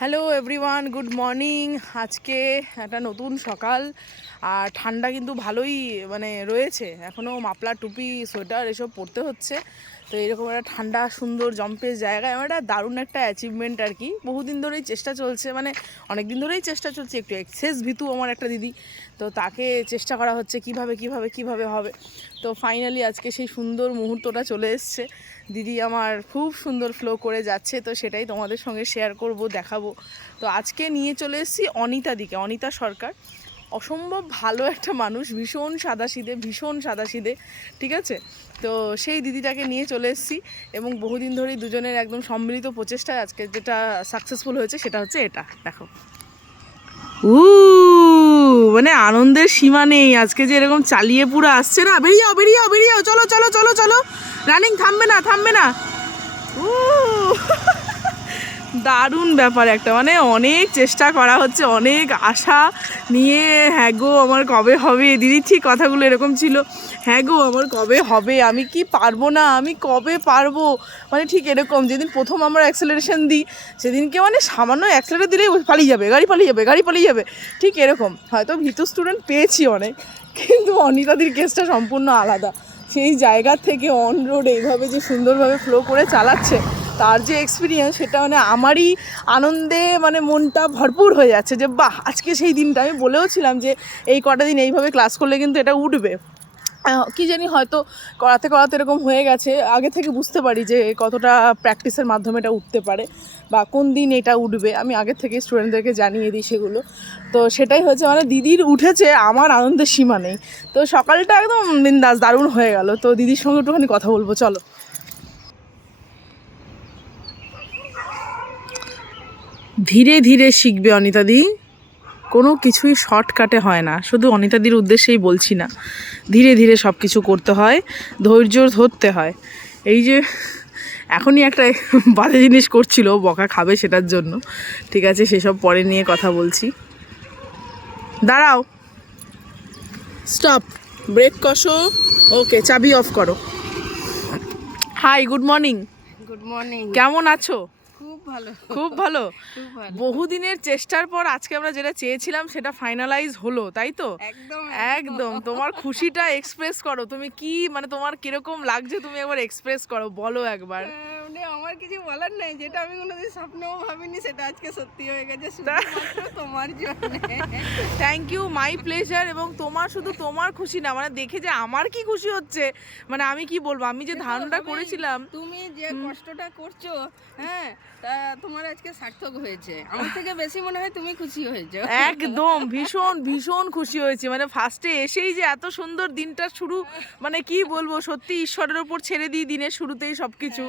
Hello everyone good morning আজকে একটা নতুন সকাল। আর ঠান্ডা কিন্তু ভালোই মানে রয়েছে। এখনও মাপলা, টুপি, সোয়েটার এসব পরতে হচ্ছে। তো এরকম একটা ঠান্ডা, সুন্দর, জম্পের জায়গায় আমার একটা দারুণ একটা অ্যাচিভমেন্ট আর কি। বহুদিন ধরেই চেষ্টা চলছে মানে অনেক দিন ধরেই চেষ্টা চলছে, একটু এক্সেস ভিতু আমার একটা দিদি। তো তাকে চেষ্টা করা হচ্ছে, কীভাবে কীভাবে কীভাবে হবে। তো ফাইনালি আজকে সেই সুন্দর মুহূর্তটা চলে এসছে। দিদি আমার খুব সুন্দর ফ্লো করে যাচ্ছে, তো সেটাই তোমাদের সঙ্গে শেয়ার করব, দেখাবো। তো আজকে নিয়ে চলে এসেছি অনিতা দিকে, অনিতা সরকার। অসম্ভব ভালো একটা মানুষ, ভীষণ সাদাসিদে ভীষণ সাদাসিদে ঠিক আছে? তো সেই দিদিটাকে নিয়ে চলে এসেছি এবং বহুদিন ধরেই দুজনের একদম সম্মিলিত প্রচেষ্টায় আজকে যেটা সাকসেসফুল হয়েছে সেটা হচ্ছে এটা, দেখো। উ মানে আনন্দের সীমা নেই। আজকে যে এরকম চালিয়ে পুরো আসছে না, বেরিয়ে যাও বেরিয়ে চলো চলো চলো চলো। রানিং থামবে না থামবে না। উ দারুণ ব্যাপার একটা মানে অনেক চেষ্টা করা হচ্ছে, অনেক আশা নিয়ে হ্যাঁ গো, আমার কবে হবে? দিদি, ঠিক কথাগুলো এরকম ছিল হ্যাঁ গো, আমার কবে হবে? আমি কি পারব না? আমি কবে পারব? মানে ঠিক এরকম, যেদিন প্রথম আমরা অ্যাক্সেলারেশন দিই, সেদিনকে মানে সামান্য অ্যাক্সেলারেট দিলেই পালিয়ে যাবে, গাড়ি পালিয়ে যাবে, গাড়ি পালিয়ে যাবে। ঠিক এরকম, হয়তো ভীতু স্টুডেন্ট পেয়েছি অনেক, কিন্তু অনিতাদির কেসটা সম্পূর্ণ আলাদা। সেই জায়গা থেকে অন রোড এইভাবে যে সুন্দরভাবে ফ্লো করে চালাচ্ছে তার যে এক্সপিরিয়েন্স সেটা মানে আমারই আনন্দে মানে মনটা ভরপুর হয়ে যাচ্ছে যে, বাহ, আজকে সেই দিনটা। আমি বলেও ছিলাম যে, এই কটা দিন এইভাবে ক্লাস করলে কিন্তু এটা উঠবে। কি জানি হয়তো করাতে করাতে এরকম হয়ে গেছে। আগে থেকে বুঝতে পারি যে, কতটা প্র্যাকটিসের মাধ্যমে এটা উঠতে পারে বা কোন দিন এটা উঠবে। আমি আগে থেকে স্টুডেন্টদেরকে জানিয়ে দিই সেগুলো। তো সেটাই হয়েছে মানে দিদির উঠেছে, আমার আনন্দের সীমা নেই। তো সকালটা একদম বিন্দাস, দারুণ হয়ে গেল। তো দিদির সঙ্গে একটুখানি কথা বলব, চলো। ধীরে ধীরে শিখবে অনিতাদি কোনো কিছুই শর্টকাটে হয় না। শুধু অনিতাদির উদ্দেশ্যেই বলছি না। ধীরে ধীরে সব কিছু করতে হয় ধৈর্য ধরতে হয়। এই যে এখনই একটা বাজে জিনিস করছিল বকা খাবে সেটার জন্য। ঠিক আছে সেসব পরে নিয়ে কথা বলছি। দাঁড়াও। Stop break কষো। ওকে চাবি অফ করো। Hi good morning good morning কেমন আছো? ভালো। খুব ভালো। বহুদিনের চেষ্টার পর আজকে আমরা যেটা চেয়েছিলাম সেটা ফাইনালাইজ হলো তাই তো? একদম একদম। তোমার খুশিটা এক্সপ্রেস করো। তুমি কি মানে তোমার কীরকম লাগছে তুমি একবার এক্সপ্রেস করো বলো একবার। আমার কিছু বলার নাই যেটা আমি কোনোদিন স্বপ্নেও ভাবিনি সেটা আজকে সত্যি হয়ে গেছে। শুধুমাত্র তোমার জন্য। থ্যাংক ইউ মাই প্লেজার এবং তোমার শুধু তোমার খুশি না মানে দেখে যে আমার কি খুশি হচ্ছে মানে আমি কি বলব? আমি যে ধারণাটা করেছিলাম তুমি যে কষ্টটা করছ হ্যাঁ তা তোমার আজকে সার্থক হয়েছে। আমার থেকে বেশি মনে হয় তুমি খুশি হয়েছো। একদম ভীষণ ভীষণ খুশি হয়েছি। মানে ফার্স্টে এসেই যে এত সুন্দর দিনটা শুরু মানে কি বলব সত্যি ঈশ্বরের ওপর ছেড়ে দিই দিনের শুরুতেই সবকিছু।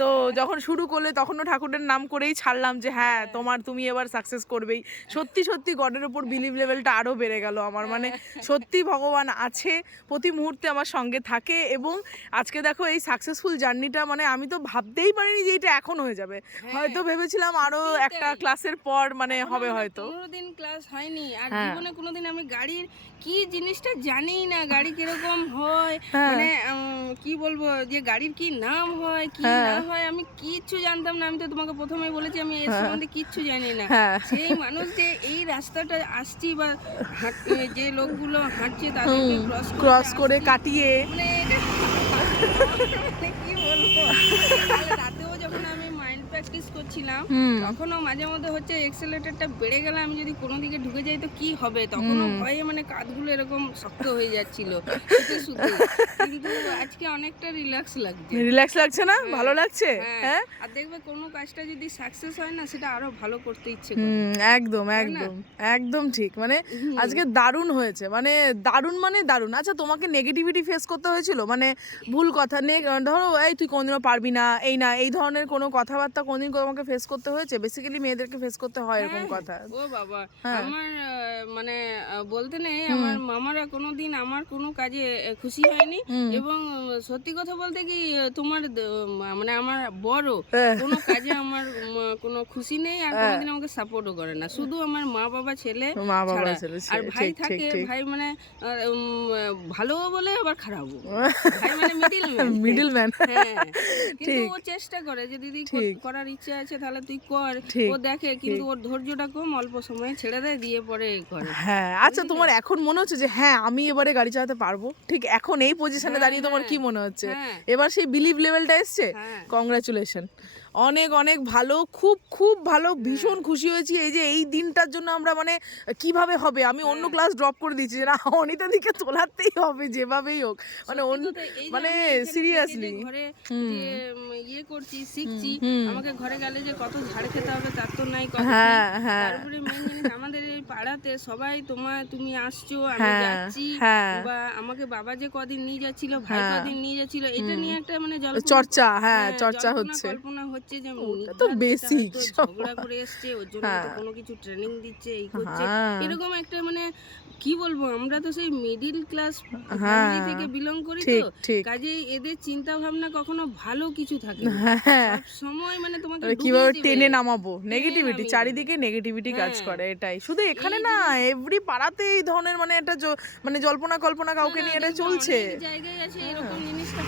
তো যখন শুরু করলে তখনও ঠাকুরের নাম করেই ছাড়লাম যে হ্যাঁ তোমার তুমি এবার সাকসেস করবেই। সত্যি সত্যি গডের ওপর বিলিভ লেভেলটা আরও বেড়ে গেল আমার। মানে সত্যি ভগবান আছে প্রতি মুহূর্তে আমার সঙ্গে থাকে এবং আজকে দেখো এই সাকসেসফুল জার্নিটা মানে আমি তো ভাবতেই পারিনি যে এটা এখন হয়ে যাবে। হয়তো ভেবেছিলাম আরও একটা ক্লাসের পর মানে হবে হয়তো। পনেরো দিন ক্লাস হয়নি। আর হ্যাঁ। জীবনে কোনোদিন আমি গাড়ির কি জিনিসটা জানি না গাড়ি কীরকম হয় হ্যাঁ। মানে কি বলব যে গাড়ির কি নাম হয় কি হ্যাঁ। না হয়। আমি কিচ্ছু জানতাম না আমি তো তোমাকে প্রথমেই বলেছি আমি এর সম্বন্ধে কিচ্ছু জানি না। হ্যাঁ। সেই মানুষ যে এই রাস্তাটা আসছি বা যে লোকগুলো হাঁটছে তাদেরকে ক্রস ক্রস করে কাটিয়ে। মানে এটা মানে কি বলব কাল রাতেও যখন আমি মাইন্ড প্র্যাকটিস করছিলাম তখনও মাঝে মধ্যে হচ্ছে এক্সেলেটারটা বেড়ে গেলে আমি যদি কোনো দিকে ঢুকে যাই তো কি হবে? তখনও ভয়ে মানে কাঁধগুলো এরকম শক্ত হয়ে যাচ্ছিল কিন্তু আজকে অনেকটা রিল্যাক্স লাগছে। রিল্যাক্স লাগছে না? ভালো লাগছে? হ্যাঁ। আর দেখবে কোনো কাজটা যদি সাকসেস হয় না সেটা আরও ভালো করতে ইচ্ছে করে। একদম একদম একদম ঠিক। মানে আজকে দারুণ হয়েছে। মানে দারুণ মানে দারুণ। আচ্ছা তোমাকে নেগেটিভিটি ফেস করতে হয়েছিল? মানে ভুল কথা ধরো এই তুই কোনদিনও পারবি না এই না এই ধরনের কোনো কথাবার্তা কোনদিন তোমাকে ফেস করতে হয়েছে? বেসিক্যালি মেয়েদেরকে ফেস করতে হয় এরকম কথা। ও বাবা হ্যাঁ। আমার মানে বলতে নেই আমার মামারা কোনোদিন আমার কোনো কাজে খুশি হয়নি। এবং সত্যি কথা বলতে কি তোমার মানে আমার বড় হ্যাঁ। কোনো কাজে আমার কোনো খুশি নেই আর কোনোদিন আমাকে সাপোর্টও করে না। শুধু আমার মা বাবা ছেলে মা বাবা ছেলে আর ভাই থাকে ভাই মানে ভালোও বলে আবার খারাপও ভাই মানে মিডিল মিডল ম্যান হ্যাঁ। কিন্তু ও চেষ্টা করে যে দিদি করার ইচ্ছে আছে তাহলে তুই কর। ও দেখে কিন্তু ওর ধৈর্যটা কম অল্প সময়ে ছেড়ে দেয় দিয়ে পরে করে হ্যাঁ আচ্ছা তোমার এখন মনে হচ্ছে যে হ্যাঁ আমি এবারে গাড়ি চালাতে পারব? ঠিক এখন এই পজিশনে দাঁড়িয়ে তোমার কি মনে হচ্ছে? হ্যাঁ। এবার সেই বিলিভ লেভেলটা এসছে? হ্যাঁ। কংগ্রাচুলেশন অনেক অনেক ভালো খুব খুব ভালো ভীষণ খুশি হয়েছি। এই যে এই দিনটার জন্য আমরা মানে কীভাবে হবে? আমি অন্য ক্লাস ড্রপ করে দিচ্ছি না? অনিতা দিকে তোলাতেই হবে যেভাবেই হোক। মানে অন্য মানে সিরিয়াসলি ঘরে ইয়ে করছি শিখছি আমাকে ঘরে গেলে যে কত ঝাড় খেতে হবে তার তো নাই হ্যাঁ হ্যাঁ। তারপরে আমাদের এই পাড়াতে সবাই তোমার তুমি আসছো আমি হ্যাঁ, যাচ্ছি হ্যাঁ। বা আমাকে বাবা যে কদিন নিয়ে যাচ্ছিল ভাই হ্যাঁ। কদিন নিয়ে যাচ্ছিল এটা নিয়ে একটা মানে চর্চা হ্যাঁ হ্যাঁ, চর্চা হচ্ছে। কল্পনা হচ্ছে। যে তো সব। ঝগড়া করে এসছে ওর জন্য হ্যাঁ। কোনো কিছু ট্রেনিং দিচ্ছে এই করছে। হ্যাঁ। এরকম একটা মানে কি বলব আমরা তো সেই মিডিল ক্লাস। ফ্যামিলি থেকে বিলং করি তো। এদের চিন্তা ভাবনা কখনো ভালো কিছু থাকে না। হ্যাঁ। সময় মানে তোমাকে কীভাবে টেনে নামাবো? নেগেটিভিটি চারিদিকে নেগেটিভিটি কাজ। করে এটাই। শুধু এখানে না এভরি পাড়াতে এই ধরনের মানে একটা মানে জল্পনা কল্পনা কাউকে নিয়ে এটা চলছে। জায়গায় আছে এরকম জিনিসটা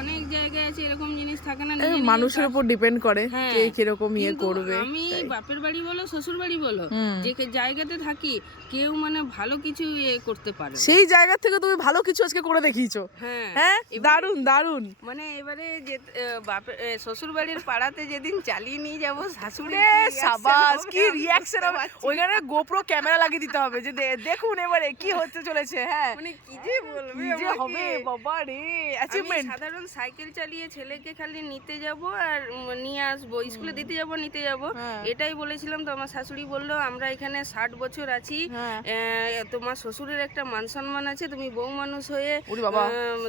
অনেক জায়গায় আছে এরকম জিনিস থাকে না মানুষের উপর ডিপেন্ড করে হ্যাঁ, কে কীরকম ইয়ে করবে আমি বাপের বাড়ি বলো শ্বশুর বাড়ি বলো যে জায়গাতে থাকি কেউ মানে ভালো কিছু এ করতে পারে সেই জায়গা থেকে তুমি ভালো কিছু আজকে করে দেখিয়েছো। হ্যাঁ হ্যাঁ? দারুণ দারুণ মানে এবারে যে বাপের শ্বশুর বাড়ির পাড়াতে যেদিন চালিয়ে নিয়ে যাব শাশুড়ি সাবাস কি রিয়াকশন ওইখানে গোপ্রো ক্যামেরা লাগিয়ে দিতে হবে যে দেখুন এবারে কি হতে চলেছে হ্যাঁ। মানে কি যে বলবে কি হবে বাবা রে অ্যাচিভমেন্ট সাধারণ সাইকেল চালিয়ে ছেলেকে খালি নিতে যাব আর নিয়ে আসব স্কুলে দিতে যাব নিতে যাব। হ্যাঁ। এটাই বলেছিলাম তো আমার শাশুড়ি বলল আমরা এখানে ষাট বছর আছি। হ্যাঁ। তোমার শ্বশুরের একটা মান সম্মান আছে তুমি বউ মানুষ হয়ে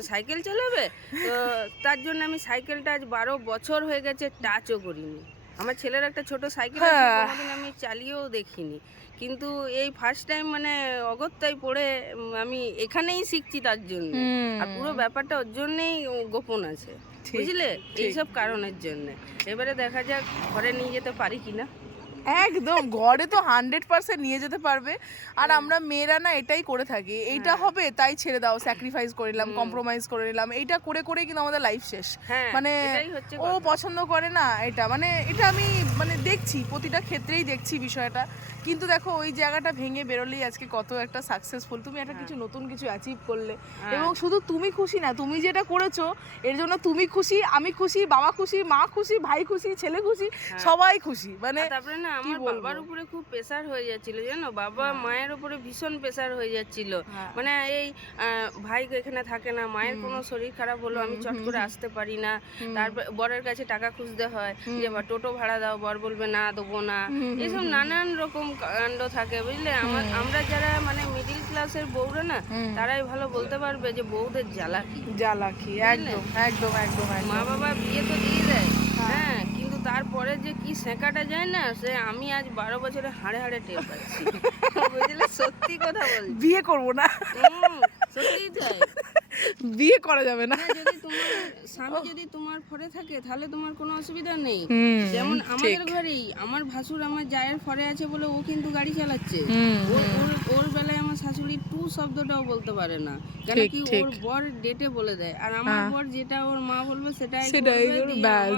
সাইকেল চালাবে? তো তার জন্য আমি সাইকেলটা আজ বারো বছর হয়ে গেছে টাচও করিনি। আমার ছেলের একটা ছোট সাইকেল আছে হ্যাঁ। আমি চালিয়েও দেখিনি। কিন্তু এই ফার্স্ট টাইম মানে অগত্যায় পড়ে আমি এখানেই শিখছি তার জন্য। আর পুরো ব্যাপারটা ওর জন্যেই গোপন আছে। বুঝলে? এইসব কারণের জন্য। এবারে দেখা যাক ঘরে নিয়ে যেতে পারি কিনা। একদম ঘরে তো হান্ড্রেড পার্সেন্ট নিয়ে যেতে পারবে। আর আমরা মেয়েরা না এটাই করে থাকি এইটা হবে তাই ছেড়ে দাও স্যাক্রিফাইস করে নিলাম কম্প্রোমাইজ করে নিলাম এইটা করে করে কিন্তু আমাদের লাইফ শেষ। হ্যাঁ মানে ও পছন্দ করে না এটা মানে এটা আমি মানে দেখছি প্রতিটা ক্ষেত্রেই দেখছি বিষয়টা। কিন্তু দেখো ওই জায়গাটা ভেঙে বেরোলেই আজকে কত একটা সাকসেসফুল তুমি একটা কিছু নতুন কিছু অ্যাচিভ করলে হ্যাঁ। এবং শুধু তুমি খুশি না তুমি যেটা করেছ এর জন্য তুমি খুশি আমি খুশি বাবা খুশি মা খুশি ভাই খুশি ছেলে খুশি সবাই খুশি মানে তারপরে না আমার বাবার উপরে খুব প্রেসার হয়ে যাচ্ছিল জানো? বাবা মায়ের উপরে ভীষণ প্রেসার হয়ে যাচ্ছিল। হ্যাঁ। মানে এই ভাই এখানে থাকে না মায়ের কোনো শরীর খারাপ হলো আমি চট করে আসতে পারি না। তারপর বরের কাছে টাকা খুঁজতে হয় যে টোটো ভাড়া দাও বর বলবে না দেবো না। এসব নানান রকম কাণ্ড থাকে বুঝলে? আমার আমরা যারা মানে মিডিল ক্লাসের বউরা না তারাই ভালো বলতে পারবে যে বউদের জ্বালা কি? জ্বালা কি? একদম একদম একদম মা বাবা বিয়ে তো দিয়ে হ্যাঁ তারপরে যে কি সেঁকাটা যায় না সে আমি আজ বারো বছরে হাড়ে হাড়ে টের পাচ্ছি। বুঝলে? সত্যি কথা বলছি। বিয়ে করব না। সত্যি তাই। বিয়ে করা যাবে না। যদি তোমার স্বামী যদি তোমার ফরে থাকে তাহলে তোমার কোনো অসুবিধা নেই। যেমন আমাদের ঘরেই আমার ভাসুর আমার জায়ের ফরে আছে বলে ও কিন্তু গাড়ি চালাচ্ছে। ওর বেলায় আমার শাশুড়ি টু শব্দটাও বলতে পারে না। কেন কি ওর বর ডেটে বলে দেয়। আর আমার বর যেটা ওর মা বলবে সেটাই সেটাই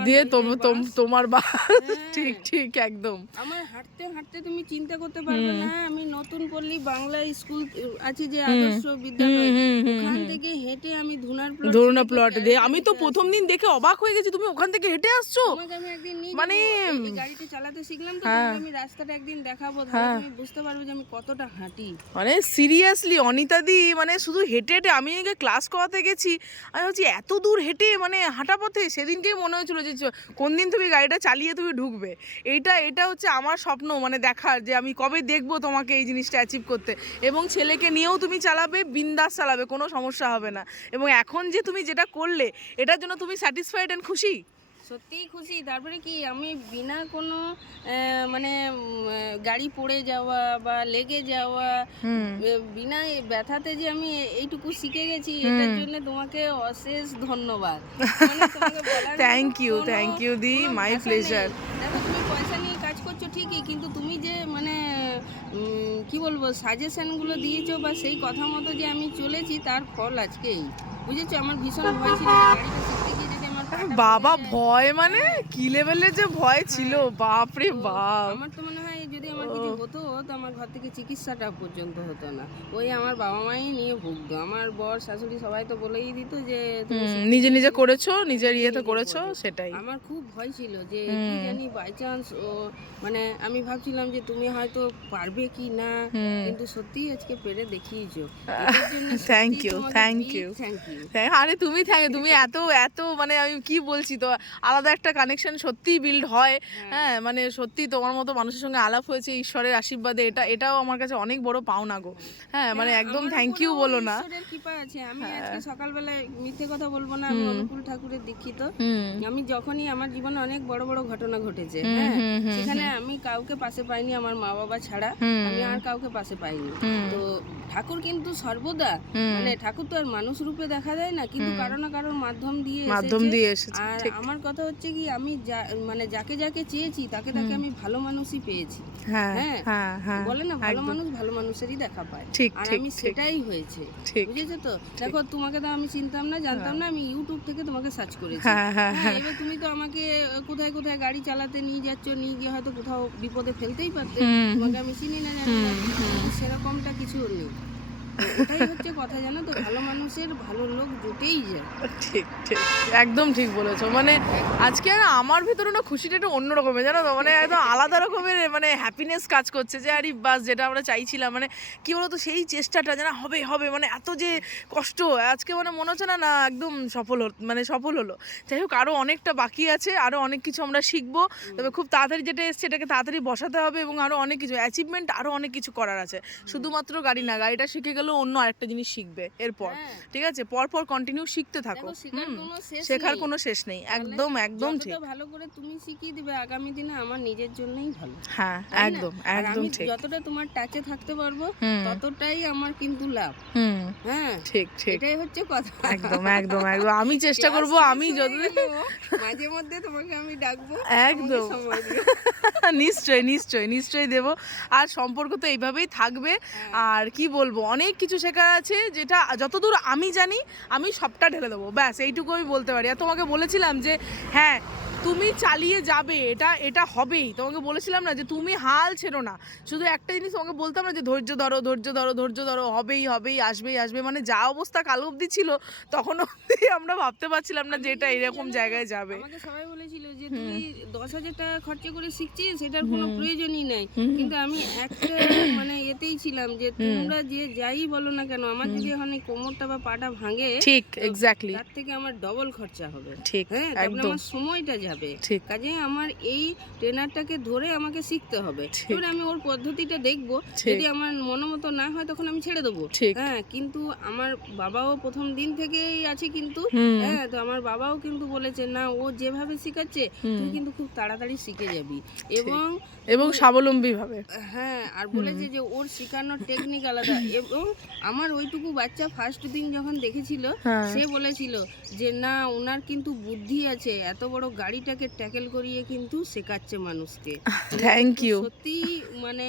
দিয়ে ব্যাস। তোমার বা হ্যাঁ। ঠিক ঠিক একদম। আমার হাঁটতে হাঁটতে তুমি চিন্তা করতে পারবে না আমি নতুন পল্লী বাংলা স্কুল আছে যে আদর্শ বিদ্যালয় ওখান থেকে হেঁটে আমি ধুনার প্লট ধরুন প্লট দিয়ে আমি তো প্রথম দিন দেখে অবাক হয়ে গেছি তুমি ওখান থেকে হেঁটে আসছো? তোমাকে আমি একদিন নিয়ে মানে- এই গাড়িতে চালাতে শিখলাম তো তোমাকে আমি রাস্তাটা একদিন দেখাবো তাহলে তুমি বুঝতে পারবে যে আমি কতটা হাঁটি। মানে সিরিয়াসলি অনিতা দি মানে শুধু হেঁটে হেঁটে আমি আগে ক্লাস করাতে গেছি আমি ভাবছি এত দূর হেঁটে মানে হাঁটা পথে সেদিনকেই মনে হয়েছিল যে চ- কোন দিন তুমি গাড়িটা চালিয়ে তুমি ঢুকবে। এইটা এটা হচ্ছে আমার স্বপ্ন মানে দেখার যে আমি কবে দেখব তোমাকে এই জিনিসটা অ্যাচিভ করতে। এবং ছেলেকে নিয়েও তুমি চালাবে বিন্দাস চালাবে কোনো সমস্যা হবে না। এবং এখন যে তুমি যেটা করলে এটার জন্য তুমি স্যাটিসফাইড অ্যান্ড খুশি? সত্যিই খুশি। তারপরে কি আমি বিনা কোনো মানে গাড়ি পড়ে যাওয়া বা লেগে যাওয়া বিনা ব্যথাতে যে আমি এইটুকু শিখে গেছি এটার জন্য তোমাকে অশেষ ধন্যবাদ। থ্যাংক ইউ থ্যাংক ইউ দি, কোনো my ঠিকই, কিন্তু তুমি যে মানে কি বলব সাজেশনগুলো দিয়েছ বা সেই কথা মতো যে আমি চলেছি, তার ফল আজকেই। বুঝেছ? আমার ভীষণ ভয় ছিল গাড়িটা শিখতে গিয়ে বাবা ভয় মানে? কি লেভেলের যে ভয় ছিল? বাপরে বাপ। আমার তো মনে হয় যদি আমার কিছু হতো তো আমার ঘর থেকে চিকিৎসাটা পর্যন্ত হতো না। ওই আমার বাবা মাই নিয়ে ভুগতো। আমার বর শাশুড়ি সবাই তো বলেই দিত যে নিজে নিজে করেছ নিজের ইয়েতে করেছ সেটাই। আমার খুব ভয় ছিল যে কি জানি বাই চান্স ও মানে আমি ভাবছিলাম যে তুমি হয়তো পারবে কি না কিন্তু সত্যি আজকে পেরে দেখিয়েছো। Thank you thank you. Thank you হ্যাঁ, আরে তুমি থাকে তুমি এত এত মানে আমি কি বলছি তো? আলাদা একটা কানেকশন সত্যিই বিল্ড হয়। হ্যাঁ। মানে সত্যি তোমার মতো মানুষের সঙ্গে আলাপ হয়েছে ঈশ্বরের আশীর্বাদে। এটা এটাও আমার কাছে অনেক বড় পাওনা গো। হ্যাঁ মানে একদম থ্যাংক ইউ বলো না। হ্যাঁ। ঈশ্বরের কৃপা আছে। আমি আজকে সকালবেলায় মিথ্যে কথা বলব না আমি অনুকূল ঠাকুরের দীক্ষিত। আমি যখনই আমার জীবনে অনেক বড় বড় ঘটনা ঘটেছে হ্যাঁ সেখানে আমি কাউকে পাশে পাইনি আমার মা বাবা ছাড়া। আমি আর কাউকে পাশে পাইনি। তো ঠাকুর কিন্তু সর্বদা মানে ঠাকুর তো আর মানুষ রূপে দেখা দেয় না কিন্তু কারও না কারোর মাধ্যম দিয়ে মাধ্যম দিয়ে এসেছে আর আমার কথা হচ্ছে কি আমি মানে যাকে যাকে চেয়েছি তাকে তাকে আমি ভালো মানুষই পেয়েছি। হ্যাঁ হ্যাঁ। হ্যাঁ হ্যাঁ বলে না ভালো মানুষ ভালো মানুষেরই দেখা পায়। আর আমি সেটাই হয়েছে। বুঝেছ তো? দেখো তোমাকে তো আমি চিনতাম না জানতাম না আমি ইউটিউব থেকে তোমাকে সার্চ করেছি। এবার তুমি তো আমাকে কোথায় কোথায় গাড়ি চালাতে নিয়ে যাচ্ছ নিয়ে গিয়ে হয়তো কোথাও বিপদে ফেলতেই পারতে। তোমাকে আমি চিনি না সেরকমটা কিছু নেই। হচ্ছে কথা জানো তো? ভালো মানুষের ভালো লোক জুটেই যায়। ঠিক ঠিক। একদম ঠিক বলেছ। মানে আজকে না আমার ভিতরে না খুশিটা একটু অন্যরকমের জানো তো? মানে একদম আলাদা রকমের মানে হ্যাপিনেস কাজ করছে যে আরে বাস যেটা আমরা চাইছিলাম। মানে কি বলতো সেই চেষ্টাটা যেন হবে হবে। মানে এত যে কষ্ট আজকে মানে মনে হচ্ছে না না একদম সফল মানে সফল হলো। যাই হোক আরও অনেকটা বাকি আছে আরও অনেক কিছু আমরা শিখব। তবে খুব তাড়াতাড়ি যেটা এসছে এটাকে তাড়াতাড়ি বসাতে হবে এবং আরও অনেক কিছু অ্যাচিভমেন্ট আরও অনেক কিছু করার আছে। শুধুমাত্র গাড়ি না গাড়িটা শিখে গেলেও অন্য আরেকটা জিনিস শিখবে এরপর। হ্যাঁ। ঠিক আছে? পর পর কন্টিনিউ শিখতে থাকো। শেখার কোনো শেষ নেই। একদম একদম ঠিক। ভালো করে তুমি শিখিয়ে দিবে আগামী দিনে আমার নিজের জন্যই ভালো। হ্যাঁ একদম একদম ঠিক। যতটা তোমার টাচে থাকতে পারব ততটাই আমার কিন্তু লাভ। হ্যাঁ ঠিক ঠিক। এটাই হচ্ছে কথা। একদম একদম একদম। আমি চেষ্টা করব আমি হয়ে যত মাঝে মধ্যে তোমাকে আমি ডাকবো একদম। সময় দিও। নিশ্চয় নিশ্চয় নিশ্চয়ই দেব। আর সম্পর্ক তো এইভাবেই থাকবে। আর কি বলব অনেক কিছু শেখার আছে যেটা যতদূর আমি জানি, আমি সবটা ঢেলে দেবো। ব্যাস, এইটুকু আমি বলতে পারি। আর তোমাকে বলেছিলাম যে হ্যাঁ তুমি চালিয়ে যাবে এটা এটা হবেই। তোমাকে বলেছিলাম না যে তুমি হাল ছেড়ো না। শুধু একটা জিনিস তোমাকে বলতাম না যে ধৈর্য ধরো ধৈর্য ধরো ধৈর্য ধরো হবেই হবেই আসবেই আসবে মানে যা অবস্থা কাল অবধি ছিল তখন অবধি আমরা ভাবতে পারছিলাম না যে এটা এরকম জায়গায় যাবে। আমাকে সবাই বলেছিল যে তুই দশ হাজার টাকা খরচা করে শিখছিস সেটার কোনো প্রয়োজনই নাই। কিন্তু আমি একটা মানে এতেই ছিলাম যে তোমরা যে যাই বলো না কেন আমার যদি ওখানে কোমরটা বা পাটা ভাঙে ঠিক এক্স্যাক্টলি তার থেকে আমার ডবল খরচা হবে। ঠিক হ্যাঁ একদম। আমার সময়টা যাবে। ঠিক। কাজে আমার এই ট্রেনারটাকে ধরে আমাকে শিখতে হবে। এবারে আমি ওর পদ্ধতিটা দেখব। যদি আমার মনোমতো না হয় তখন আমি ছেড়ে দেবো। হ্যাঁ কিন্তু আমার বাবাও প্রথম দিন থেকেই আছে কিন্তু। হ্যাঁ তো আমার বাবাও কিন্তু বলেছে না ও যেভাবে শিখাচ্ছে তুই কিন্তু খুব তাড়াতাড়ি শিখে যাবি। এবং এবং স্বাবলম্বী ভাবে হ্যাঁ আর বলেছে যে ওর শেখানোর টেকনিক আলাদা। এবং আমার ওইটুকু বাচ্চা ফার্স্ট দিন যখন দেখেছিল হ্যাঁ। সে বলেছিল যে না ওনার কিন্তু বুদ্ধি আছে এত বড় গাড়িটাকে ট্যাকেল করিয়ে কিন্তু শেখাচ্ছে মানুষকে। থ্যাংক ইউ সত্যি মানে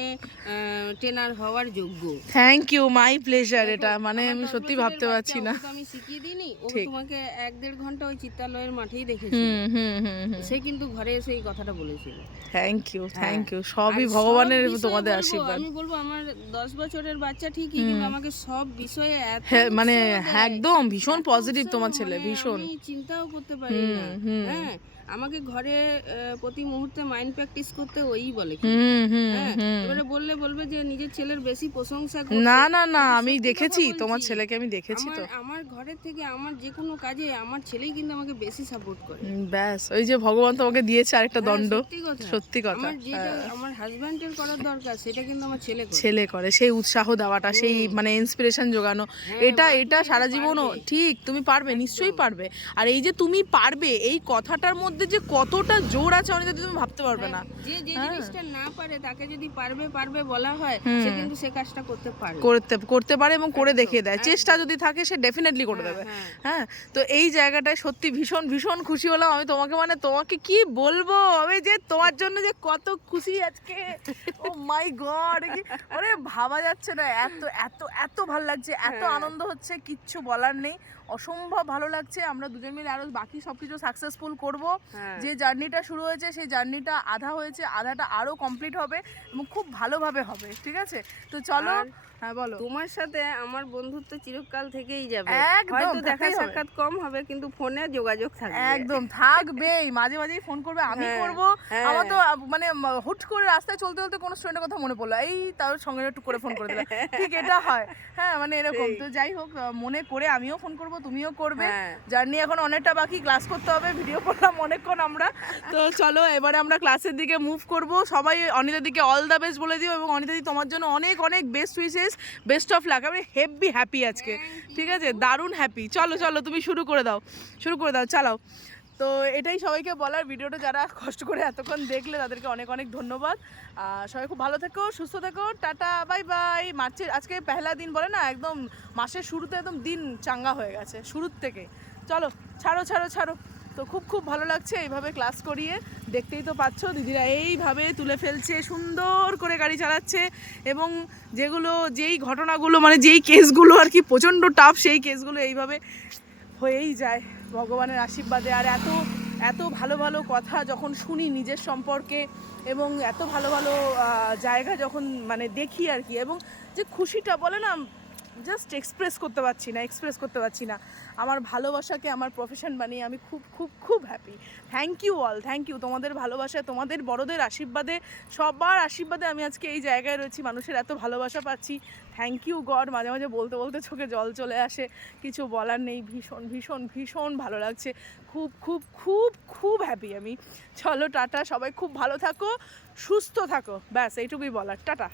ট্রেনার হওয়ার যোগ্য। থ্যাংক ইউ মাই প্লেজার এটা মানে আমি সত্যি ভাবতে পারছি না। আমি শিখিয়ে দিইনি ও তোমাকে এক দেড় ঘণ্টা ওই চিত্তালয়ের মাঠেই দেখেছি হুম হুম হুম হুম। সে কিন্তু ঘরে এসে এই কথাটা বলেছিল। Thank you. থ্যাংক ইউ সবই ভগবানের তোমাদের আশীর্বাদ। আমি বলব আমার দশ বছরের বাচ্চা ঠিকই কিন্তু আমাকে সব বিষয়ে হ্যাঁ মানে একদম ভীষণ পজিটিভ তোমার ছেলে মানে ভীষণ। চিন্তাও করতে পারি না। হ্যাঁ আমাকে ঘরে প্রতি মুহূর্তে মাইন্ড প্র্যাকটিস করতে ওই বলে কি। হুম হুম হ্যাঁ এবারে বললে বলবে যে নিজের ছেলের বেশি প্রশংসা না না না আমি দেখেছি তোমার ছেলেকে আমি দেখেছি তো। আমার ঘরের থেকে আমার যে কোনো কাজে আমার ছেলেই কিন্তু আমাকে বেশি সাপোর্ট করে। ব্যাস ওই যে ভগবান তোমাকে দিয়েছে আরেকটা হ্যাঁ, দণ্ড। সত্যি কথা। আমার হাজবেন্ডের করার দরকার সেটা কিন্তু আমার ছেলে করে। ছেলে করে সেই উৎসাহ দেওয়াটা সেই মানে ইন্সপিরেশন জোগানো এটা এটা তুমি সারা জীবনও ঠিক তুমি পারবে নিশ্চয়ই পারবে। আর এই যে তুমি পারবে এই কথাটার মধ্যে যে কতটা জোর আছে অনেক তুমি ভাবতে পারবে না। যে যে হ্যাঁ। জিনিসটা না পারে তাকে যদি পারবে পারবে বলা হয় সে কিন্তু সে কাজটা করতে পারে। করতে করতে পারে এবং করে দেখিয়ে দেয়। চেষ্টা যদি থাকে সে ডেফিনেটলি করে দেবে। হ্যাঁ। হ্যাঁ তো এই জায়গাটায় সত্যি ভীষণ ভীষণ খুশি হলাম আমি তোমাকে। মানে তোমাকে কি বলব? আমি যে তোমার জন্য যে কত খুশি আজকে। ও মাই গড ওরে ভাবা যাচ্ছে না। এত এত এত ভালো লাগছে এত হ্যাঁ। আনন্দ হচ্ছে কিচ্ছু বলার নেই। অসম্ভব ভালো লাগছে। আমরা দুজন মিলে আরও বাকি সব কিছু সাকসেসফুল করব। হ্যাঁ। যে জার্নিটা শুরু হয়েছে সেই জার্নিটা আধা হয়েছে আধাটা আরও কমপ্লিট হবে এবং খুব ভালোভাবে হবে ঠিক আছে? তো চলো হ্যাঁ বলো। তোমার সাথে আমার বন্ধুত্ব চিরকাল থেকেই যাবে। একদম, হয়তো দেখা সাক্ষাৎ কম হবে কিন্তু ফোনে যোগাযোগ থাকবে। একদম থাকবেই মাঝে মাঝেই ফোন করবে আমি হ্যাঁ, করব। হ্যাঁ। আমার তো মানে হুট করে রাস্তায় চলতে চলতে কোনো স্টুডেন্টের কথা মনে পড়ল। এই তার সঙ্গে একটু করে ফোন করে দিলে ঠিক এটা হয়। হ্যাঁ মানে এরকম। তো যাই হোক মনে করে আমিও ফোন করব তুমিও করবে। হ্যাঁ। জার্নি এখন অনেকটা বাকি ক্লাস করতে হবে ভিডিও করলাম অনেকক্ষণ আমরা। তো চলো এবারে আমরা ক্লাসের দিকে মুভ করব। সবাই অনিতার দিকে অল দ্য বেস্ট বলে দিও এবং অনিতাদি তোমার জন্য অনেক অনেক best wishes best of luck আমি হেভি হ্যাপি আজকে। ঠিক আছে? দারুণ হ্যাপি চলো চলো তুমি শুরু করে দাও। শুরু করে দাও চালাও। তো এটাই সবাইকে বলার ভিডিওটা যারা কষ্ট করে এতক্ষণ দেখলে তাদেরকে অনেক অনেক ধন্যবাদ। আর সবাই খুব ভালো থেকো, সুস্থ থেকো, টাটা, বাই বাই। মার্চের আজকে পহেলা দিন বলে না, একদম মাসের শুরুতে একদম দিন চাঙ্গা হয়ে গেছে, শুরুর থেকে। চলো, ছাড়ো ছাড়ো ছাড়ো। তো খুব খুব ভালো লাগছে এইভাবে ক্লাস করিয়ে। দেখতেই তো পাচ্ছ, দিদিরা এইভাবে তুলে ফেলছে, সুন্দর করে গাড়ি চালাচ্ছে এবং যেগুলো, যেই ঘটনাগুলো মানে যেই কেসগুলো আর কি প্রচণ্ড টাফ সেই কেসগুলো এইভাবে হয়েই যায়। ভগবানের আশীর্বাদে আর এত এত ভালো ভালো কথা যখন শুনি নিজের সম্পর্কে এবং এত ভালো ভালো জায়গা যখন মানে দেখি আর কি এবং যে খুশিটা বলে না জাস্ট এক্সপ্রেস করতে পারছি না এক্সপ্রেস করতে পারছি না। আমার ভালোবাসাকে আমার প্রফেশন বানিয়ে আমি খুব খুব খুব happy thank you all thank you তোমাদের ভালোবাসায় তোমাদের বড়দের আশীর্বাদে, সবার আশীর্বাদে আমি আজকে এই জায়গায় রয়েছি। মানুষের এত ভালোবাসা পাচ্ছি। থ্যাংক ইউ গড মাঝে মাঝে বলতে বলতে চোখে জল চলে আসে। কিছু বলার নেই। ভীষণ ভীষণ ভীষণ ভালো লাগছে। খুব খুব খুব খুব হ্যাপি আমি। চলো, টাটা। সবাই খুব ভালো থাকো, সুস্থ থাকো। ব্যাস, এইটুকুই বলার। টাটা।